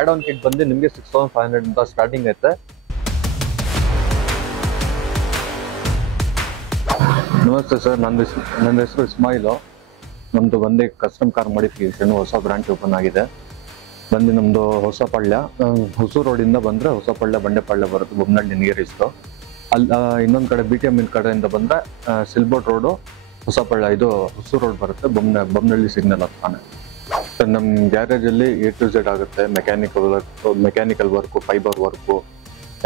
Add on kit ಬಂದು ನಿಮಗೆ 6500 ಇಂದ ಸ್ಟಾರ್ಟಿಂಗ್ ಐತೆ. ನಮಸ್ತೆ ಸರ್, ನನ್ನ ಹೆಸರು ಇಸ್ಮಾಯಿಲು. ನಮ್ದು ಬಂದು ಕಸ್ಟಮ್ ಕಾರ್ ಮಾಡಿಫಿಕೇಶನ್ ಹೊಸ ಬ್ರಾಂಚ್ ಓಪನ್ ಆಗಿದೆ. ಬಂದು ನಮ್ದು ಹೊಸಪಳ್ಳ ಹೊಸೂರು ರೋಡಿಂದ ಬಂದರೆ ಹೊಸಪಳ್ಳ ಬಂಡೆಪಳ್ಳ ಬರುತ್ತೆ, ಬೊಮ್ಮನಹಳ್ಳಿ ನಿಯರ್ ಇಷ್ಟು. ಅಲ್ಲಿ ಇನ್ನೊಂದು ಕಡೆ BTM ಕಡೆಯಿಂದ ಬಂದರೆ ಸಿಲ್ಬೋಟ್ ರೋಡು ಹೊಸಪಳ್ಳ, ಇದು ಹೊಸೂರು ರೋಡ್ ಬರುತ್ತೆ, ಬೊಮ್ಮನಹಳ್ಳಿ ಸಿಗ್ನಲ್ ಹತ್ತಾನೆ. ಸರ್ ನಮ್ಮ ಗ್ಯಾರೇಜಲ್ಲಿ A to Z ಆಗುತ್ತೆ. Mechanical work, fibre work,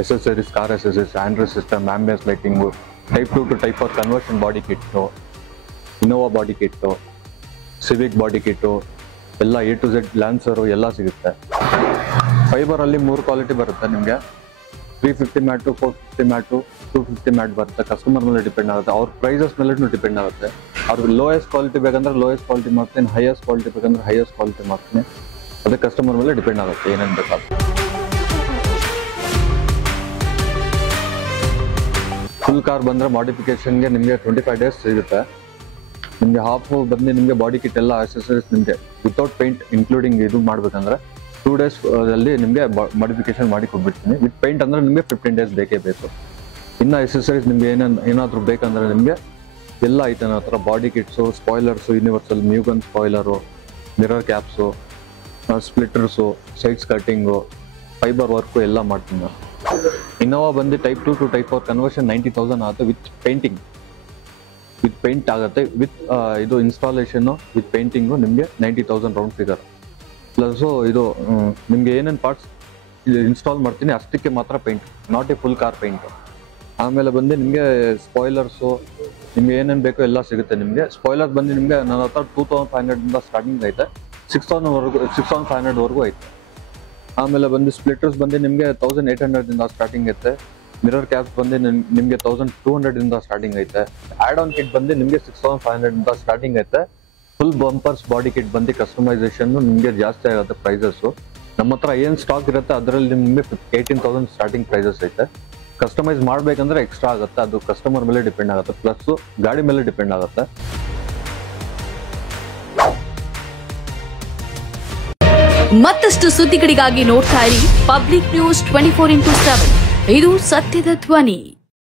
accessories, car accessories, Android system, ambience lighting, type 2 to type 4 conversion body kit, Innova body kit, Civic body kit ಎಲ್ಲ A to Z, ಲ್ಯಾನ್ಸರು ಎಲ್ಲ ಸಿಗುತ್ತೆ. ಫೈಬರಲ್ಲಿ 3 quality ಬರುತ್ತೆ ನಿಮಗೆ. 350 mat, 450 mat, 250 mat ಬರುತ್ತೆ. Customer ಮೇಲೆ depend ಆಗುತ್ತೆ, ಅವ್ರ prices ಮೇಲೆ ಡಿಪೆಂಡ್ ಆಗುತ್ತೆ. ಅವ್ರಿಗೆ ಲೋಯೆಸ್ಟ್ ಕ್ವಾಲಿಟಿ ಬೇಕಂದ್ರೆ ಲೋಯೆಸ್ಟ್ ಕ್ವಾಲಿಟಿ ಮಾಡ್ತೀನಿ, ಹೈಯೆಸ್ಟ್ ಕ್ವಾಲಿಟಿ ಬೇಕಂದ್ರೆ ಹೈಯೆಸ್ಟ್ ಕ್ವಾಲಿಟಿ ಮಾಡ್ತೀನಿ. ಅದೇ ಕಸ್ಟಮರ್ ಮೇಲೆ ಡಿಪೆಂಡ್ ಆಗುತ್ತೆ ಏನೇನು ಬೇಕಾಗುತ್ತೆ. ಫುಲ್ ಕಾರ್ ಬಂದರೆ ಮಾಡಿಫಿಕೇಶನ್ಗೆ ನಿಮಗೆ 25 ಡೇಸ್ ಸಿಗುತ್ತೆ. ನಿಮಗೆ ಹಾಫ್ ಬಂದು ನಿಮಗೆ ಬಾಡಿ ಕಿಟ್ ಎಲ್ಲ ಅಸೆಸರೀಸ್ ನಿಮಗೆ ವಿತೌಟ್ ಪೇಂಟ್ ಇನ್ಕ್ಲೂಡಿಂಗ್ ಇದು ಮಾಡಬೇಕಂದ್ರೆ 2 ಡೇಸ್ ಅಲ್ಲಿ ನಿಮಗೆ ಮಾಡಿಫಿಕೇಶನ್ ಮಾಡಿ ಕೊಟ್ಬಿಡ್ತೀನಿ. ವಿತ್ ಪೇಂಟ್ ಅಂದರೆ ನಿಮಗೆ 15 ಡೇಸ್ ಬೇಕೇ ಬೇಕು. ಇನ್ನು ಅಸೆಸರೀಸ್ ನಿಮಗೆ ಏನಾದರೂ ಬೇಕಂದ್ರೆ ನಿಮಗೆ ಎಲ್ಲ ಐತೆ ನನ್ನ ಹತ್ರ. Body kits, spoilers, universal Mugen spoilers, mirror caps, splitters, sides cutting, fibre work ಎಲ್ಲ ಮಾಡ್ತೀನಿ ನಾನು. ಇನೋವಾ ಬಂದು ಟೈಪ್ 2 to ಟೈಪ್ 4 ಕನ್ವರ್ಷನ್ 90,000 ಆಗುತ್ತೆ ವಿತ್ ಪೇಂಟಿಂಗ್. ವಿತ್ ಪೇಂಟ್ ಆಗುತ್ತೆ, ವಿತ್ ಇದು ಇನ್ಸ್ಟಾಲೇಷನ್ನು ವಿತ್ ಪೇಂಟಿಂಗು ನಿಮಗೆ 90,000 ರೌಂಡ್ ಫಿಗರ್. ಪ್ಲಸ್ಸು ಇದು ನಿಮಗೆ ಏನೇನು ಪಾರ್ಟ್ಸ್ ಇನ್ಸ್ಟಾಲ್ ಮಾಡ್ತೀನಿ ಅಷ್ಟಕ್ಕೆ ಮಾತ್ರ paint, not A full car paint. ಆಮೇಲೆ ಬಂದು ನಿಮಗೆ ಸ್ಪಾಯ್ಲರ್ಸು ನಿಮ್ಗೆ ಏನೇನು ಬೇಕೋ ಎಲ್ಲ ಸಿಗುತ್ತೆ ನಿಮಗೆ. ಸ್ಪಾಯ್ಲರ್ ಬಂದು ನಿಮಗೆ ನನ್ನ ಹತ್ರ 2500 ಸ್ಟಾರ್ಟಿಂಗ್ ಐತೆ, 6500 ಐತೆ. ಆಮೇಲೆ ಬಂದು ಸ್ಪ್ಲಿಟರ್ಸ್ ಬಂದು ನಿಮಗೆ 1800 ಸ್ಟಾರ್ಟಿಂಗ್ ಐತೆ. ಮಿರರ್ ಕ್ಯಾಪ್ಸ್ ಬಂದು ನಿಮಗೆ 1200 ಸ್ಟಾರ್ಟಿಂಗ್ ಐತೆ. ಆಡ್ ಆನ್ ಕಿಟ್ ಬಂದು ನಿಮಗೆ 6500 ಸ್ಟಾರ್ಟಿಂಗ್ ಐತೆ. ಫುಲ್ ಬಂಪರ್ಸ್ ಬಾಡಿ ಕಿಟ್ ಬಂದು ಕಸ್ಟಮೈಸೇಷನ್ ನಿಮಗೆ ಜಾಸ್ತಿ ಆಗುತ್ತೆ ಪ್ರೈಸಸ್ಸು. ನಮ್ಮ ಹತ್ರ ಏನು ಸ್ಟಾಕ್ ಇರುತ್ತೆ ಅದರಲ್ಲಿ ನಿಮಗೆ 18,000 ಸ್ಟಾರ್ಟಿಂಗ್ ಪ್ರೈಸಸ್ ಐತೆ. ಕಸ್ಟಮೈಸ್ ಮಾಡಬೇಕಂದ್ರೆ ಎಕ್ಸ್ಟ್ರಾ ಆಗುತ್ತೆ, ಅದು ಕಸ್ಟಮರ್ ಮೇಲೆ ಡಿಪೆಂಡ್ ಆಗುತ್ತೆ, ಪ್ಲಸ್ ಗಾಡಿ ಮೇಲೆ ಡಿಪೆಂಡ್ ಆಗುತ್ತೆ. ಮತ್ತಷ್ಟು ಸುದ್ದಿಗಳಿಗಾಗಿ ನೋಡ್ತಾ ಇರಿ ಪಬ್ಲಿಕ್ ನ್ಯೂಸ್ 24x7. ಇದು ಸತ್ಯದ ಧ್ವನಿ.